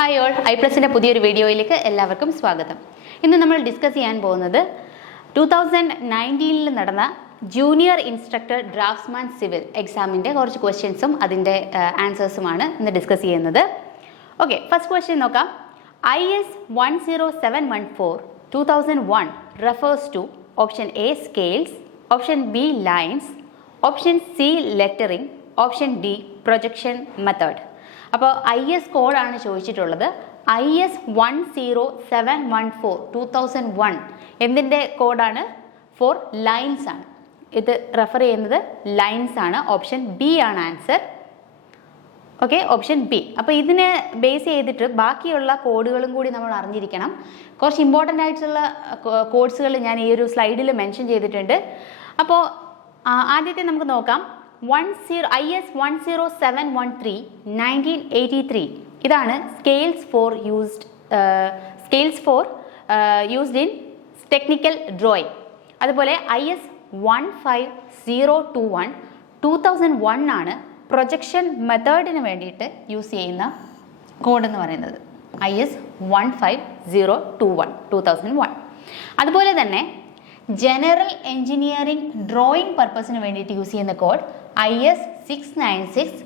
Hi all, ഐപ്ലസിൻ്റെ പുതിയൊരു വീഡിയോയിലേക്ക് എല്ലാവർക്കും സ്വാഗതം. ഇന്ന് നമ്മൾ ഡിസ്കസ് ചെയ്യാൻ പോകുന്നത് 2019 നടന്ന ജൂനിയർ ഇൻസ്ട്രക്ടർ ഡ്രാഫ്റ്റ്സ്മാൻ സിവിൽ എക്സാമിൻ്റെ കുറച്ച് ക്വസ്റ്റ്യൻസും അതിൻ്റെ ആൻസേഴ്സുമാണ് ഇന്ന് ഡിസ്കസ് ചെയ്യുന്നത്. ഓക്കെ, ഫസ്റ്റ് ക്വസ്റ്റ്യൻ നോക്കാം. IS 10714 2001 refers to option A scales, option B lines, option C lettering, option D projection method. അപ്പോൾ IS കോഡാണ് ചോദിച്ചിട്ടുള്ളത്. IS 10714 2001 എന്തിൻ്റെ കോഡാണ്? ഫോർ ലൈൻസ് ആണ്. ഇത് റെഫർ ചെയ്യുന്നത് ലൈൻസ് ആണ്. ഓപ്ഷൻ ബി ആണ് ആൻസർ. Okay, option B. അപ്പോൾ ഇതിനെ ബേസ് ചെയ്തിട്ട് ബാക്കിയുള്ള കോഡുകളും കൂടി നമ്മൾ അറിഞ്ഞിരിക്കണം. കുറച്ച് ഇമ്പോർട്ടൻ്റ് ആയിട്ടുള്ള കോഡ്സുകൾ ഞാൻ ഈ ഒരു സ്ലൈഡിൽ മെൻഷൻ ചെയ്തിട്ടുണ്ട്. അപ്പോൾ ആദ്യത്തെ നമുക്ക് നോക്കാം. IS 10713 1983 ഇതാണ് scales for used in technical drawing. അതുപോലെ IS 15021 2001 ആണ് പ്രൊജക്ഷൻ മെത്തേഡിന് വേണ്ടിയിട്ട് യൂസ് ചെയ്യുന്ന കോഡ് എന്ന് പറയുന്നത്. IS 15021 2001. അതുപോലെ തന്നെ ജനറൽ എഞ്ചിനീയറിംഗ് ഡ്രോയിങ് പർപ്പസിന് വേണ്ടിയിട്ട് യൂസ് ചെയ്യുന്ന കോഡ് IS 696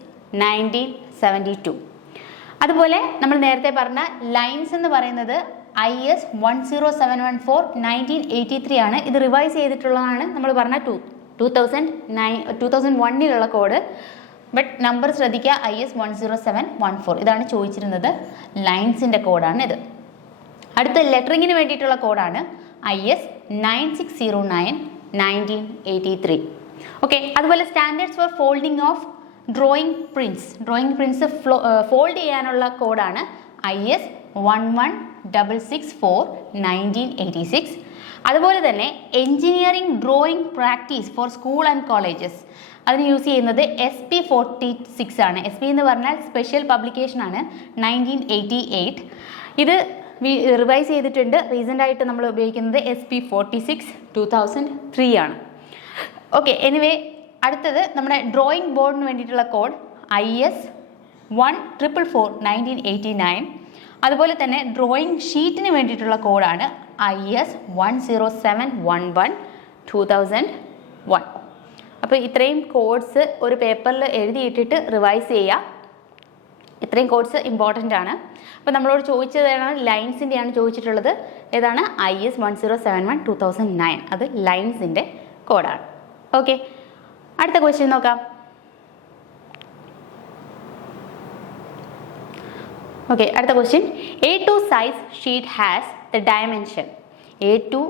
1972. അതുപോലെ നമ്മൾ നേരത്തെ പറഞ്ഞ ലൈൻസ് എന്ന് പറയുന്നത് IS 10714 1983 ആണ്. ഇത് റിവൈസ് ചെയ്തിട്ടുള്ളതാണ്. നമ്മൾ പറഞ്ഞ 2001 കോഡ്. ബട്ട് നമ്പർ ശ്രദ്ധിക്കുക, IS 10714 ഇതാണ് ചോദിച്ചിരുന്നത്. ലൈൻസിൻ്റെ കോഡാണ് ഇത്. അടുത്ത ലെറ്ററിങ്ങിന് വേണ്ടിയിട്ടുള്ള കോഡാണ് IS 9609 1983. ഓക്കെ, അതുപോലെ standards four folding of drawing prints fold ചെയ്യാനുള്ള കോഡാണ് IS 11664 1986. അതുപോലെ തന്നെ engineering drawing practice for school and colleges അതിന് യൂസ് ചെയ്യുന്നത് SP 46 ആണ്. SP എന്ന് പറഞ്ഞാൽ സ്പെഷ്യൽ പബ്ലിക്കേഷൻ ആണ്, 1988. ഇത് റിവൈസ് ചെയ്തിട്ടുണ്ട്. റീസെൻ്റ് ആയിട്ട് നമ്മൾ ഉപയോഗിക്കുന്നത് SP 46 2003 ആണ്. ഓക്കെ, എനിവേ അടുത്തത് നമ്മുടെ ഡ്രോയിങ് ബോർഡിന് വേണ്ടിയിട്ടുള്ള കോഡ് IS 1444 1989. അതുപോലെ തന്നെ ഡ്രോയിങ് ഷീറ്റിന് വേണ്ടിയിട്ടുള്ള കോഡാണ് IS 10711 2001. അപ്പോൾ ഇത്രയും കോഡ്സ് ഒരു പേപ്പറിൽ എഴുതിയിട്ടിട്ട് റിവൈസ് ചെയ്യുക. ഇത്രയും കോഡ്സ് ഇമ്പോർട്ടൻ്റ് ആണ്. അപ്പോൾ നമ്മളോട് ചോദിച്ചതാണ് ലൈൻസിൻ്റെയാണ് ചോദിച്ചിട്ടുള്ളത്. ഏതാണ്? IS 1071 2009. അത് ലൈൻസിൻ്റെ കോഡാണ്. ഓക്കെ, അടുത്ത ക്വസ്റ്റ്യൻ നോക്കാം. ഓക്കെ, അടുത്ത question. A2 size sheet has the dimension. A2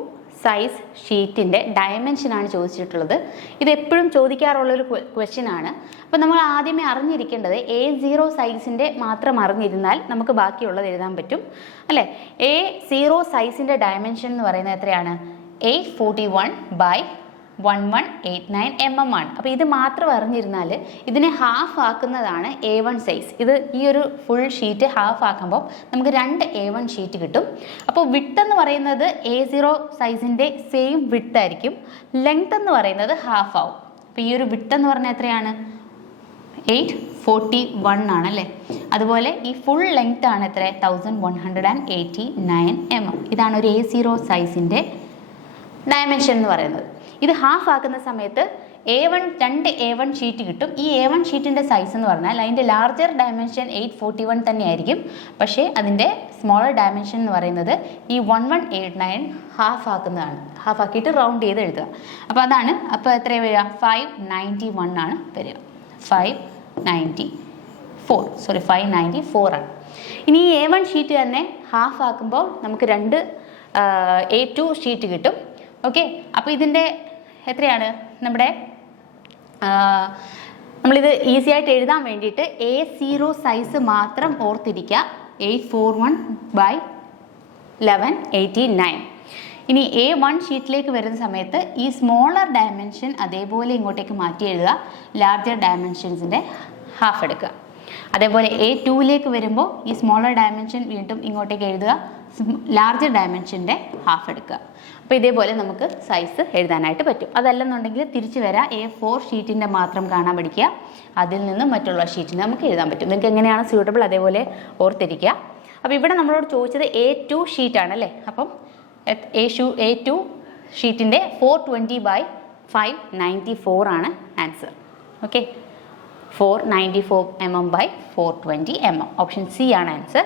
size ഷീറ്റിൻ്റെ ഡയമെൻഷനാണ് ചോദിച്ചിട്ടുള്ളത്. ഇത് എപ്പോഴും ചോദിക്കാറുള്ളൊരു ക്വസ്റ്റ്യൻ ആണ്. അപ്പോൾ നമ്മൾ ആദ്യമേ അറിഞ്ഞിരിക്കേണ്ടത് A0 സൈസിൻ്റെ മാത്രം അറിഞ്ഞിരുന്നാൽ നമുക്ക് ബാക്കിയുള്ളത് എഴുതാൻ പറ്റും, അല്ലേ? A0 സൈസിൻ്റെ ഡയമെൻഷൻ എന്ന് പറയുന്നത് എത്രയാണ്? 841/1189 mm ആണ്. അപ്പോൾ ഇത് മാത്രം അറിഞ്ഞിരുന്നാൽ ഇതിനെ ഹാഫ് ആക്കുന്നതാണ് A1 സൈസ്. ഇത് ഈ ഒരു ഫുൾ ഷീറ്റ് ഹാഫ് ആക്കുമ്പോൾ നമുക്ക് 2 A1 ഷീറ്റ് കിട്ടും. അപ്പോൾ വിഡ്ത്ത് എന്ന് പറയുന്നത് A0 സൈസിൻ്റെ സെയിം വിഡ്ത്ത് ആയിരിക്കും. ലെങ്ത് എന്ന് പറയുന്നത് ഹാഫ് ആവും. അപ്പോൾ ഈ ഒരു വിഡ്ത്ത് എന്ന് പറഞ്ഞാൽ എത്രയാണ്? 841 ആണ്, അല്ലേ? അതുപോലെ ഈ ഫുൾ ലെങ്ത് ആണ് എത്ര? 1189 mm. ഇതാണ് ഒരു A0 സൈസിൻ്റെ ഡയമെൻഷൻ എന്ന് പറയുന്നത്. ഇത് ഹാഫ് ആക്കുന്ന സമയത്ത് രണ്ട് A1 ഷീറ്റ് കിട്ടും. ഈ A1 ഷീറ്റിൻ്റെ സൈസ് എന്ന് പറഞ്ഞാൽ അതിൻ്റെ ലാർജർ ഡയമെൻഷൻ 841 തന്നെയായിരിക്കും. പക്ഷേ അതിൻ്റെ സ്മോളർ ഡയമെൻഷൻ എന്ന് പറയുന്നത് ഈ 1189 ഹാഫ് ആക്കുന്നതാണ്. ഹാഫ് ആക്കിയിട്ട് റൗണ്ട് ചെയ്ത് എഴുതുക. അപ്പോൾ അതാണ്. അപ്പോൾ എത്രയാണ് വരിക? 591 ആണ് വരിക. 594 ആണ്. ഇനി ഈ A1 ഷീറ്റ് തന്നെ ഹാഫ് ആക്കുമ്പോൾ നമുക്ക് 2 A2 ഷീറ്റ് കിട്ടും. ഓക്കെ, അപ്പോൾ ഇതിൻ്റെ എത്രയാണ്? നമ്മളിത് ഈസി ആയിട്ട് എഴുതാൻ വേണ്ടിയിട്ട് A0 സൈസ് മാത്രം ഓർത്തിരിക്കുക. 841/1189. ഇനി A1 ഷീറ്റിലേക്ക് വരുന്ന സമയത്ത് ഈ സ്മോളർ ഡയമെൻഷൻ അതേപോലെ ഇങ്ങോട്ടേക്ക് മാറ്റി എഴുതുക. ലാർജർ ഡയമെൻഷൻസിൻ്റെ ഹാഫ് എടുക്കുക. അതേപോലെ A2ലേക്ക് വരുമ്പോൾ ഈ സ്മോളർ ഡയമെൻഷൻ വീണ്ടും ഇങ്ങോട്ടേക്ക് എഴുതുക. ലാർജർ ഡയമെൻഷൻ്റെ ഹാഫ് എടുക്കുക. അപ്പോൾ ഇതേപോലെ നമുക്ക് സൈസ് എഴുതാനായിട്ട് പറ്റും. അതല്ലെന്നുണ്ടെങ്കിൽ തിരിച്ചു വരാം. A4 ഷീറ്റിൻ്റെ മാത്രം കാണാൻ പഠിക്കുക. അതിൽ നിന്ന് മറ്റുള്ള ഷീറ്റിന് നമുക്ക് എഴുതാൻ പറ്റും. നിങ്ങൾക്ക് എങ്ങനെയാണ് സ്യൂട്ടബിൾ അതേപോലെ ഓർത്തിരിക്കുക. അപ്പോൾ ഇവിടെ നമ്മളോട് ചോദിച്ചത് A2 ഷീറ്റാണ് അല്ലേ. അപ്പം A2 ഷീറ്റിൻ്റെ 420/594 ആണ് answer. Okay, 494 mm by 420 mm. Option C ആണ് ആൻസർ.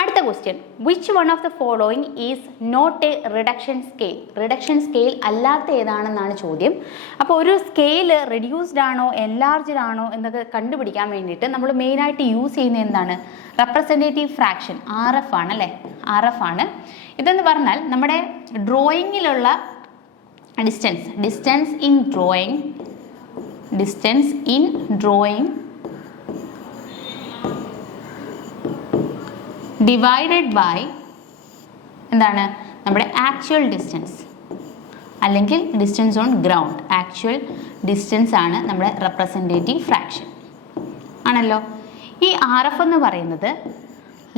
അടുത്ത question, which one of the following is not a reduction scale? Reduction scale അല്ലാത്ത ഏതാണെന്നാണ് ചോദ്യം. അപ്പോൾ ഒരു സ്കെയിൽ റെഡ്യൂസ്ഡ് ആണോ എൻലാർജ്ഡ് ആണോ എന്നൊക്കെ കണ്ടുപിടിക്കാൻ വേണ്ടിയിട്ട് നമ്മൾ മെയിനായിട്ട് യൂസ് ചെയ്യുന്നത് എന്താണ്? റെപ്രസെൻറ്റേറ്റീവ് ഫ്രാക്ഷൻ, RF ആണ് അല്ലേ. RF ആണ് ഇതെന്ന് പറഞ്ഞാൽ നമ്മുടെ ഡ്രോയിങ്ങിലുള്ള distance in drawing divided by എന്താണ്? നമ്മുടെ ആക്ച്വൽ ഡിസ്റ്റൻസ് അല്ലെങ്കിൽ distance on ground. Actual distance ആണ് നമ്മുടെ റെപ്രസെൻറ്റേറ്റീവ് ഫ്രാക്ഷൻ ആണല്ലോ. ഈ RF എന്ന് പറയുന്നത്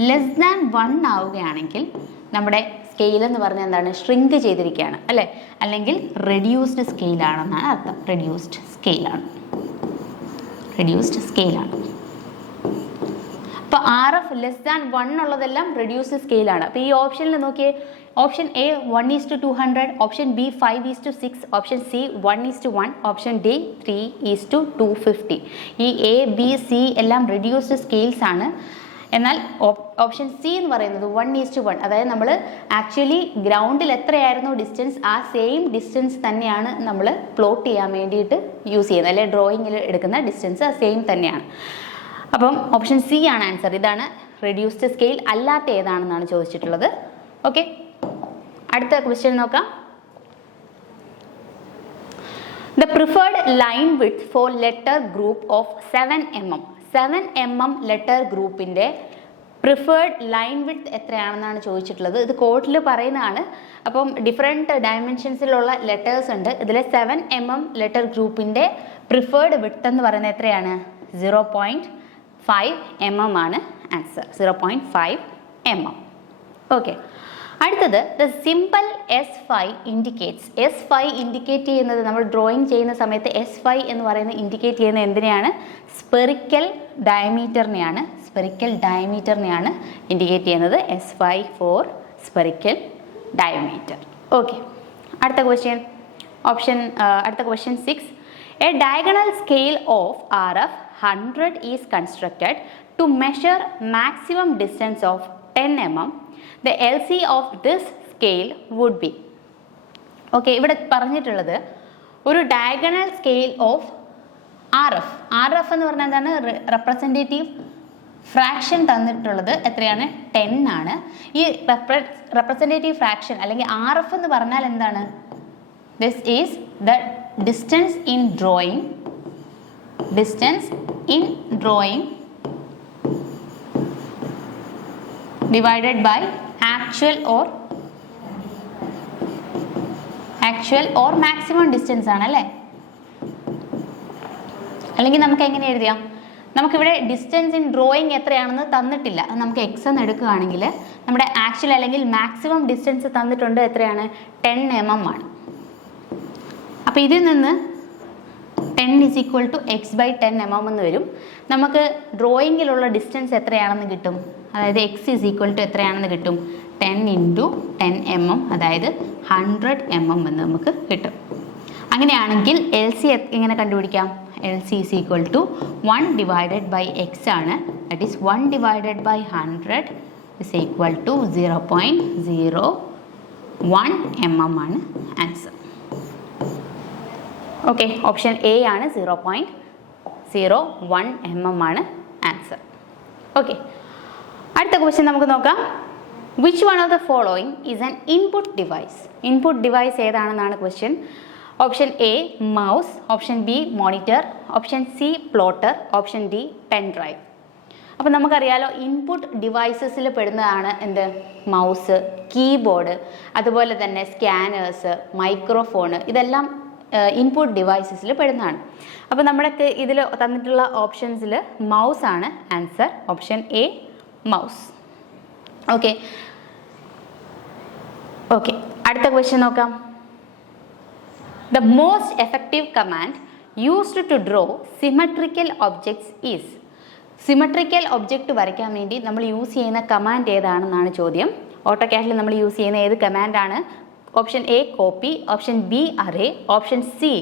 ലെസ് ദാൻ 1 ആവുകയാണെങ്കിൽ നമ്മുടെ സ്കെയിൽ എന്ന് പറഞ്ഞാൽ എന്താണ്? ഷ്രിങ്ക് ചെയ്തിരിക്കുകയാണ് അല്ലേ, അല്ലെങ്കിൽ റെഡ്യൂസ്ഡ് സ്കെയിലാണെന്നാണ് അർത്ഥം. റെഡ്യൂസ്ഡ് സ്കെയിലാണ്. അപ്പോൾ RF ലെസ് ദാൻ 1 ഉള്ളതെല്ലാം റെഡ്യൂസ്ഡ് സ്കെയിലാണ്. അപ്പോൾ ഈ ഓപ്ഷനിൽ നോക്കിയേ, option A 1:200, option B 5:6, option C 1:1, option D 3:250. ഈ A, B, C എല്ലാം റെഡ്യൂസ്ഡ് സ്കെയിൽസ് ആണ്. എന്നാൽ ഓപ്ഷൻ സി എന്ന് പറയുന്നത് 1:1, അതായത് നമ്മൾ ആക്ച്വലി ഗ്രൗണ്ടിൽ എത്രയായിരുന്നു ഡിസ്റ്റൻസ് ആ സെയിം ഡിസ്റ്റൻസ് തന്നെയാണ് നമ്മൾ പ്ലോട്ട് ചെയ്യാൻ വേണ്ടിയിട്ട് യൂസ് ചെയ്യുന്നത്, അല്ലെങ്കിൽ ഡ്രോയിങ്ങിൽ എടുക്കുന്ന ഡിസ്റ്റൻസ് ആ സെയിം തന്നെയാണ്. അപ്പം ഓപ്ഷൻ സി ആണ് ആൻസർ. ഇതാണ് റെഡ്യൂസ്ഡ് സ്കെയിൽ അല്ലാത്ത ഏതാണെന്നാണ് ചോദിച്ചിട്ടുള്ളത്. ഓക്കെ, അടുത്ത ക്വസ്റ്റ്യൻ നോക്കാം. The preferred line width for letter group of 7 mm. 7 mm letter ഗ്രൂപ്പിൻ്റെ പ്രിഫേർഡ് ലൈൻ വിഡ്ത്ത് എത്രയാണെന്നാണ് ചോദിച്ചിട്ടുള്ളത്. ഇത് കോഡിൽ പറയുന്നതാണ്. അപ്പം ഡിഫറെൻറ്റ് ഡയമെൻഷൻസിലുള്ള ലെറ്റേഴ്സ് ഉണ്ട്. ഇതിൽ 7 mm ലെറ്റർ ഗ്രൂപ്പിൻ്റെ പ്രിഫേർഡ് വിഡ്ത്ത് എന്ന് പറയുന്നത് എത്രയാണ്? 0.5 mm ആണ് ആൻസർ. 0.5 mm. ഓക്കെ, അടുത്തത് the simple S5 indicates. S5 indicate ചെയ്യുന്നത് നമ്മൾ ഡ്രോയിങ് ചെയ്യുന്ന സമയത്ത് S5 എന്ന് പറയുന്നത് ഇൻഡിക്കേറ്റ് ചെയ്യുന്നത് എന്തിനെയാണ്? സ്പെറിക്കൽ ഡയമീറ്ററിനെയാണ്. ഇൻഡിക്കേറ്റ് ചെയ്യുന്നത് S5 for spherical diameter. Okay, അടുത്ത question 6. A diagonal scale of RF 100 is constructed to measure maximum distance of 10 mm. The LC of this scale would be. Okay, ഇവിടെ പറഞ്ഞിട്ടുള്ളത് ഒരു diagonal scale of RF എന്ന് പറഞ്ഞാൽ എന്താണ്? Representative fraction തന്നിട്ടുള്ളത് എത്രയാണ്? 10 ആണ്. ഈ റെപ്രസെൻറ്റേറ്റീവ് ഫ്രാക്ഷൻ അല്ലെങ്കിൽ RF എന്ന് പറഞ്ഞാൽ എന്താണ്? This is the distance in drawing divided by actual or maximum distance ആണ് അല്ലേ. അല്ലെങ്കിൽ നമുക്ക് എങ്ങനെ എഴുതിയാം? നമുക്കിവിടെ ഡിസ്റ്റൻസ് ഇൻ ഡ്രോയിങ് എത്രയാണെന്ന് തന്നിട്ടില്ല. നമുക്ക് x എന്ന് എടുക്കുകയാണെങ്കിൽ നമ്മുടെ ആക്ച്വൽ അല്ലെങ്കിൽ മാക്സിമം ഡിസ്റ്റൻസ് തന്നിട്ടുണ്ട്. എത്രയാണ്? 10 mm ആണ്. അപ്പോൾ ഇതിൽ നിന്ന് 10 = x/10 mm എന്ന് വരും. നമുക്ക് ഡ്രോയിങ്ങിലുള്ള ഡിസ്റ്റൻസ് എത്രയാണെന്ന് കിട്ടും? അതായത് x = എത്രയാണെന്ന് കിട്ടും? 10 × 10 mm, അതായത് 100 mm എന്ന് നമുക്ക് കിട്ടും. അങ്ങനെയാണെങ്കിൽ LC എങ്ങനെ കണ്ടുപിടിക്കാം? LC = 1/x ആണ്. ദാറ്റ് ഈസ് 1/100 = 0.01 mm ആണ് ആൻസർ. ഓക്കെ, ഓപ്ഷൻ A ആണ് 0.01 mm ആണ് ആൻസർ. ഓക്കെ, അടുത്ത ക്വസ്റ്റ്യൻ നമുക്ക് നോക്കാം. Which one of the following is an input device? Input device ഏതാണെന്നാണ് question. Option A mouse, option B monitor, option C plotter, option D pen drive. അപ്പോൾ നമുക്കറിയാലോ input ഡിവൈസസിൽ പെടുന്നതാണ് എന്ത്? മൗസ്, കീബോർഡ്, അതുപോലെ തന്നെ സ്കാനേഴ്സ്, മൈക്രോഫോണ്, ഇതെല്ലാം ഇൻപുട്ട് ഡിവൈസസിൽ പെടുന്നതാണ്. അപ്പോൾ നമ്മുടെ ഇതിൽ തന്നിട്ടുള്ള ഓപ്ഷൻസിൽ മൗസ് ആണ് answer. Option A mouse. Okay, അടുത്ത ക്വസ്റ്റ്യൻ നോക്കാം. The most effective command used to draw symmetrical objects is. Symmetrical object വരയ്ക്കാൻ വേണ്ടി നമ്മൾ യൂസ് ചെയ്യുന്ന കമാൻഡ് ഏതാണെന്നാണ് ചോദ്യം. ഓട്ടോകാഡിൽ നമ്മൾ യൂസ് ചെയ്യുന്ന ഏത് കമാൻഡാണ്? Option A copy, option B array, option C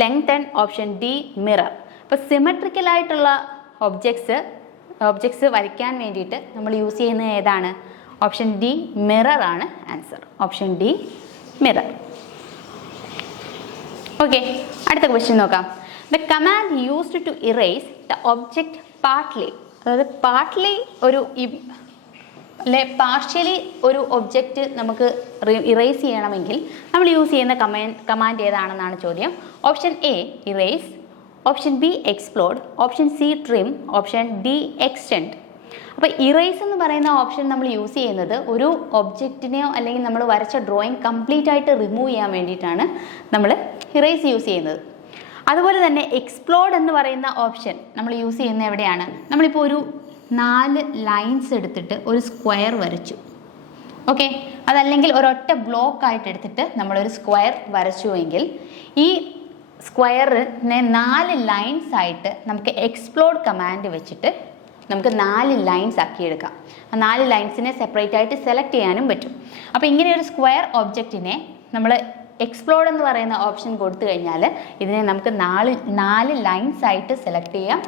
lengthen, option D mirror. അപ്പോൾ സിമെട്രിക്കൽ ആയിട്ടുള്ള ഒബ്ജക്ട്സ് വരയ്ക്കാൻ വേണ്ടിയിട്ട് നമ്മൾ യൂസ് ചെയ്യുന്നത് ഏതാണ്? ഓപ്ഷൻ ഡി മിറർ ആണ് answer. Option D mirror. Okay, അടുത്ത ക്വസ്റ്റ്യൻ നോക്കാം. The command used to erase the object partly, അതായത് പാർട്ട്ലി പാർഷ്യലി ഒരു ഒബ്ജക്റ്റ് നമുക്ക് ഇറേസ് ചെയ്യണമെങ്കിൽ നമ്മൾ യൂസ് ചെയ്യുന്ന കമാൻഡ് ഏതാണെന്നാണ് ചോദ്യം. Option A erase, option B explode, option C trim, option D extend. അപ്പോൾ ഇറേസ് എന്ന് പറയുന്ന ഓപ്ഷൻ നമ്മൾ യൂസ് ചെയ്യുന്നത് ഒരു ഒബ്ജക്റ്റിനെയോ അല്ലെങ്കിൽ നമ്മൾ വരച്ച ഡ്രോയിങ് കംപ്ലീറ്റ് ആയിട്ട് റിമൂവ് ചെയ്യാൻ വേണ്ടിയിട്ടാണ് നമ്മൾ ഇറേസ് യൂസ് ചെയ്യുന്നത്. അതുപോലെ തന്നെ എക്സ്പ്ലോഡ് എന്ന് പറയുന്ന ഓപ്ഷൻ നമ്മൾ യൂസ് ചെയ്യുന്നത് എവിടെയാണ്? നമ്മളിപ്പോൾ ഒരു 4 ലൈൻസ് എടുത്തിട്ട് ഒരു സ്ക്വയർ വരച്ചു, ഓക്കെ, അതല്ലെങ്കിൽ ഒരൊറ്റ ബ്ലോക്ക് ആയിട്ട് എടുത്തിട്ട് നമ്മളൊരു സ്ക്വയർ വരച്ചുവെങ്കിൽ ഈ സ്ക്വയറിനെ 4 ലൈൻസ് ആയിട്ട് നമുക്ക് എക്സ്പ്ലോഡ് കമാൻഡ് വെച്ചിട്ട് നമുക്ക് 4 ലൈൻസ് ആക്കിയെടുക്കാം. ആ 4 ലൈൻസിനെ സെപ്പറേറ്റ് ആയിട്ട് സെലക്ട് ചെയ്യാനും പറ്റും. അപ്പോൾ ഇങ്ങനെ ഒരു സ്ക്വയർ ഒബ്ജക്റ്റിനെ നമ്മൾ എക്സ്പ്ലോഡ് എന്ന് പറയുന്ന ഓപ്ഷൻ കൊടുത്തു കഴിഞ്ഞാൽ ഇതിനെ നമുക്ക് 4 ലൈൻസ് ആയിട്ട് സെലക്ട് ചെയ്യാം.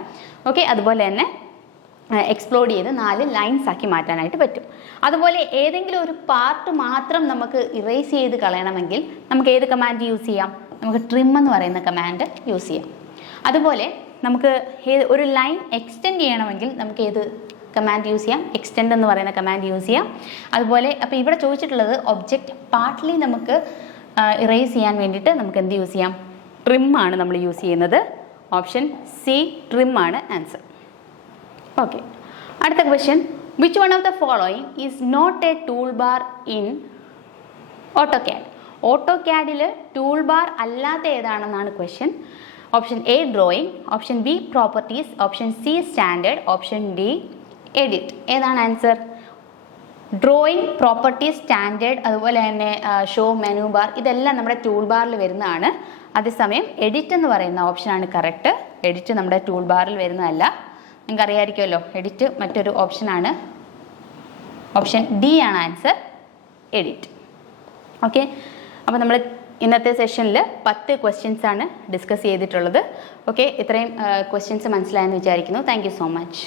ഓക്കെ, അതുപോലെ തന്നെ എക്സ്പ്ലോഡ് ചെയ്ത് 4 ലൈൻസ് ആക്കി മാറ്റാനായിട്ട് പറ്റും. അതുപോലെ ഏതെങ്കിലും ഒരു പാർട്ട് മാത്രം നമുക്ക് ഇറേസ് ചെയ്ത് കളയണമെങ്കിൽ നമുക്ക് ഏത് കമാൻഡ് യൂസ് ചെയ്യാം? നമുക്ക് ട്രിം എന്ന് പറയുന്ന കമാൻഡ് യൂസ് ചെയ്യാം. അതുപോലെ നമുക്ക് ഒരു ലൈൻ എക്സ്റ്റെൻഡ് ചെയ്യണമെങ്കിൽ നമുക്ക് ഏത് കമാൻഡ് യൂസ് ചെയ്യാം? എക്സ്റ്റെൻഡ് എന്ന് പറയുന്ന കമാൻഡ് യൂസ് ചെയ്യാം. അതുപോലെ അപ്പോൾ ഇവിടെ ചോദിച്ചിട്ടുള്ളത് ഒബ്ജക്റ്റ് പാർട്ട്ലി നമുക്ക് ഇറേസ് ചെയ്യാൻ വേണ്ടിയിട്ട് നമുക്ക് എന്ത് യൂസ് ചെയ്യാം? ട്രിം ആണ് നമ്മൾ യൂസ് ചെയ്യുന്നത്. ഓപ്ഷൻ സി ട്രിം ആണ് ആൻസർ. ഓക്കെ, അടുത്ത question. Which one of the following is not a tool bar in AutoCAD? ഓട്ടോകാഡിൽ ടൂൾ ബാർ അല്ലാത്ത ഏതാണെന്നാണ് question. Option A drawing, option B properties, option C standard, option D edit. ഏതാണ് answer? Drawing, properties, standard, അതുപോലെ തന്നെ show, menu bar, ഇതെല്ലാം നമ്മുടെ tool ബാറിൽ വരുന്നതാണ്. അതേസമയം എഡിറ്റ് എന്ന് പറയുന്ന ഓപ്ഷനാണ് കറക്റ്റ്. എഡിറ്റ് നമ്മുടെ ടൂൾ ബാറിൽ വരുന്നതല്ല. നിങ്ങൾക്ക് അറിയാമായിരിക്കുമല്ലോ, എഡിറ്റ് മറ്റൊരു ഓപ്ഷനാണ്. ഓപ്ഷൻ ഡി ആണ് ആൻസർ, എഡിറ്റ്. ഓക്കെ, അപ്പോൾ നമ്മൾ ഇന്നത്തെ സെഷനിൽ 10 ക്വസ്റ്റ്യൻസ് ആണ് ഡിസ്കസ് ചെയ്തിട്ടുള്ളത്. ഓക്കെ, ഇത്രയും ക്വസ്റ്റ്യൻസ് മനസ്സിലായെന്ന് വിചാരിക്കുന്നു. Thank you so much.